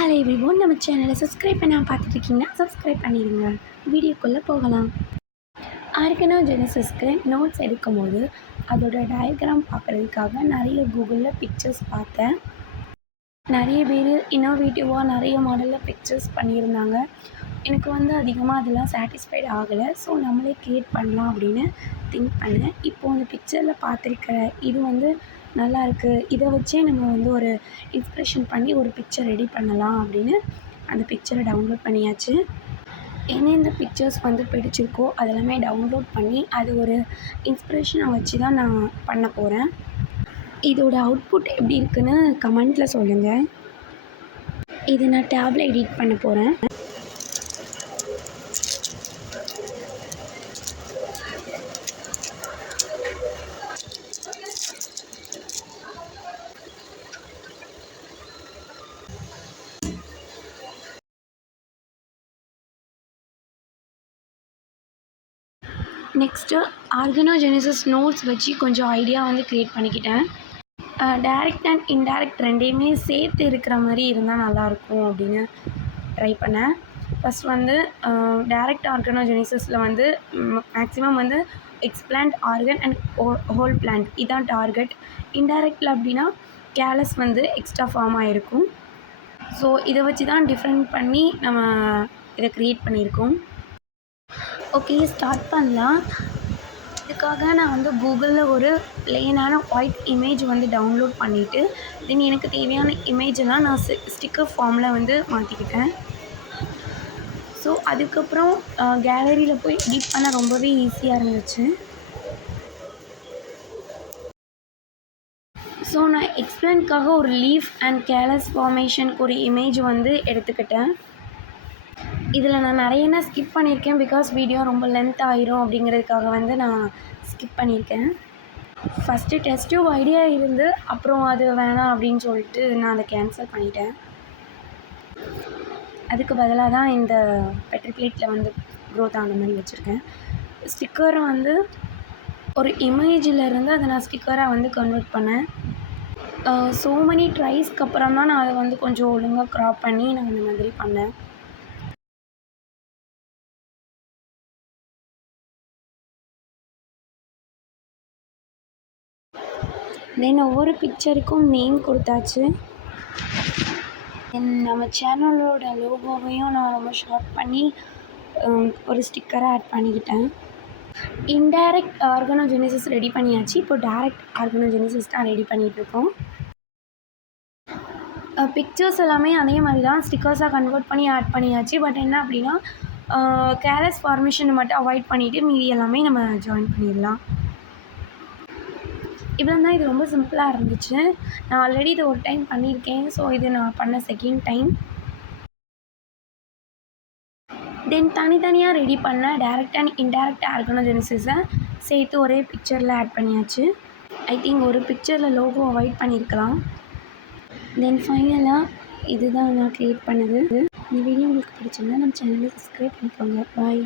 Hello everyone, நம்ம சேனலை subscribe பண்ணாமல் பார்த்துட்ருக்கீங்கன்னா சப்ஸ்கிரைப் பண்ணிடுங்க. வீடியோக்குள்ளே போகலாம். ஆர்கனோஜெனசிஸ்க்கு நோட்ஸ் எடுக்கும்போது அதோட டயக்ராம் பார்க்குறதுக்காக நிறைய கூகுளில் பிக்சர்ஸ் பார்த்தேன். நிறைய பேர் இன்னோவேட்டிவாக நிறைய மாடலில் பிக்சர்ஸ் பண்ணியிருந்தாங்க. எனக்கு அதிகமாக அதெல்லாம் சாட்டிஸ்ஃபைட் ஆகலை. ஸோ நம்மளே க்ரியேட் பண்ணலாம் அப்படின்னு திங்க் பண்ணேன். இப்போது அந்த பிக்சரில் பார்த்துருக்கிற இது நல்லாயிருக்கு, இதை வச்சே நம்ம ஒரு இன்ஸ்பிரேஷன் பண்ணி ஒரு பிக்சர் ரெடி பண்ணலாம் அப்படின்னு அந்த பிக்சரை டவுன்லோட் பண்ணியாச்சு. எந்தெந்த பிக்சர்ஸ் பிடிச்சிருக்கோ அதெல்லாமே டவுன்லோட் பண்ணி அது ஒரு இன்ஸ்பிரேஷனை வச்சு தான் நான் பண்ண போகிறேன். இதோட அவுட்புட் எப்படி இருக்குன்னு கமெண்ட்டில் சொல்லுங்கள். இது நான் டேபில் எடிட் பண்ண போகிறேன். நெக்ஸ்ட்டு ஆர்கனோஜெனசிஸ் நோட்ஸ் வச்சு கொஞ்சம் ஐடியா க்ரியேட் பண்ணிக்கிட்டேன். டைரக்ட் அண்ட் இன்டைரக்ட் ரெண்டையுமே சேர்த்து இருக்கிற மாதிரி இருந்தால் நல்லாயிருக்கும் அப்படின்னு ட்ரை பண்ணேன். ஃபஸ்ட் டைரக்ட் ஆர்கனோஜெனசிஸில் maximum explant organ and whole plant இதான் டார்கெட். இன்டைரக்டில் அப்படின்னா கேலஸ் எக்ஸ்ட்ரா ஃபார்ம் ஆகிருக்கும். ஸோ இதை வச்சு தான் டிஃப்ரெண்ட் பண்ணி நம்ம இதை க்ரியேட் பண்ணியிருக்கோம். ஓகே, ஸ்டார்ட் பண்ணலாம். இதுக்காக நான் கூகுளில் ஒரு ப்ளெயினான ஒயிட் இமேஜ் டவுன்லோட் பண்ணிவிட்டு தென் எனக்கு தேவையான இமேஜெல்லாம் நான் ஸ்டிக்கர் ஃபார்மில் மாற்றிக்கிட்டேன். ஸோ அதுக்கப்புறம் கேலரியில் போய் எடிட் பண்ண ரொம்பவே ஈஸியாக இருந்துச்சு. ஸோ நான் எக்ஸ்பிளைனுக்காக ஒரு லீஃப் அண்ட் கேலஸ் ஃபார்மேஷனுக்கு ஒரு இமேஜ் எடுத்துக்கிட்டேன். இதில் நான் நிறைய ஸ்கிப் பண்ணியிருக்கேன். பிகாஸ் வீடியோ ரொம்ப லென்த் ஆயிரும் அப்படிங்கிறதுக்காக நான் ஸ்கிப் பண்ணியிருக்கேன். ஃபஸ்ட்டு டெஸ்ட் டியூப் ஐடியா இருந்து அப்புறம் அது வேணாம் அப்படின்னு சொல்லிட்டு நான் அதை கேன்சல் பண்ணிட்டேன். அதுக்கு பதிலாக தான் இந்த பெட்ரி பிளேட்டில் க்ரோத் ஆன மாதிரி வச்சுருக்கேன். ஸ்டிக்கரை ஒரு இமேஜில் இருந்து அதை நான் ஸ்டிக்கராக கன்வெர்ட் பண்ணேன். ஸோ மெனி ட்ரைஸ்க்கு அப்புறம் தான் நான் அதை கொஞ்சம் ஒழுங்காக க்ராப் பண்ணி நான் இந்த மாதிரி பண்ணேன். தென் ஒவ்வொரு பிக்சருக்கும் நேம் கொடுத்தாச்சு. தென் நம்ம சேனலோட லோகோவையும் நான் ரொம்ப ஷார்ட் பண்ணி ஒரு ஸ்டிக்கரை ஆட் பண்ணிக்கிட்டேன். இன்டைரக்ட் ஆர்கனோஜெனசிஸ் ரெடி பண்ணியாச்சு. இப்போ டைரக்ட் ஆர்கனோஜெனசிஸ் தான் ரெடி பண்ணிகிட்ருக்கோம். பிக்சர்ஸ் எல்லாமே அதே மாதிரி தான் ஸ்டிக்கர்ஸாக கன்வெர்ட் பண்ணி ஆட் பண்ணியாச்சு. பட் என்ன அப்படின்னா கேலஸ் ஃபார்மேஷனை மட்டும் அவாய்ட் பண்ணிவிட்டு மீதி எல்லாமே நம்ம ஜாயின் பண்ணிடலாம். இவ்வளோ தான். இது ரொம்ப சிம்பிளாக இருந்துச்சு. நான் ஆல்ரெடி இது ஒரு டைம் பண்ணியிருக்கேன். ஸோ இது நான் பண்ண செகண்ட் டைம். தென் தனித்தனியாக ரெடி பண்ண டைரக்ட் அண்ட் இன்டைரக்ட் ஆர்கனோஜெனசிஸை சேர்த்து ஒரே பிக்சரில் ஆட் பண்ணியாச்சு. ஐ திங்க் ஒரு பிக்சரில் லோகோ அவாய்ட் பண்ணியிருக்கலாம். தென் ஃபைனலாக இதுதான் நான் க்ரியேட் பண்ணது. இந்த வீடியோ உங்களுக்கு பிடிச்சிருந்தா நம்ம சேனலை சப்ஸ்கிரைப் பண்ணிக்கோங்க. பாய்.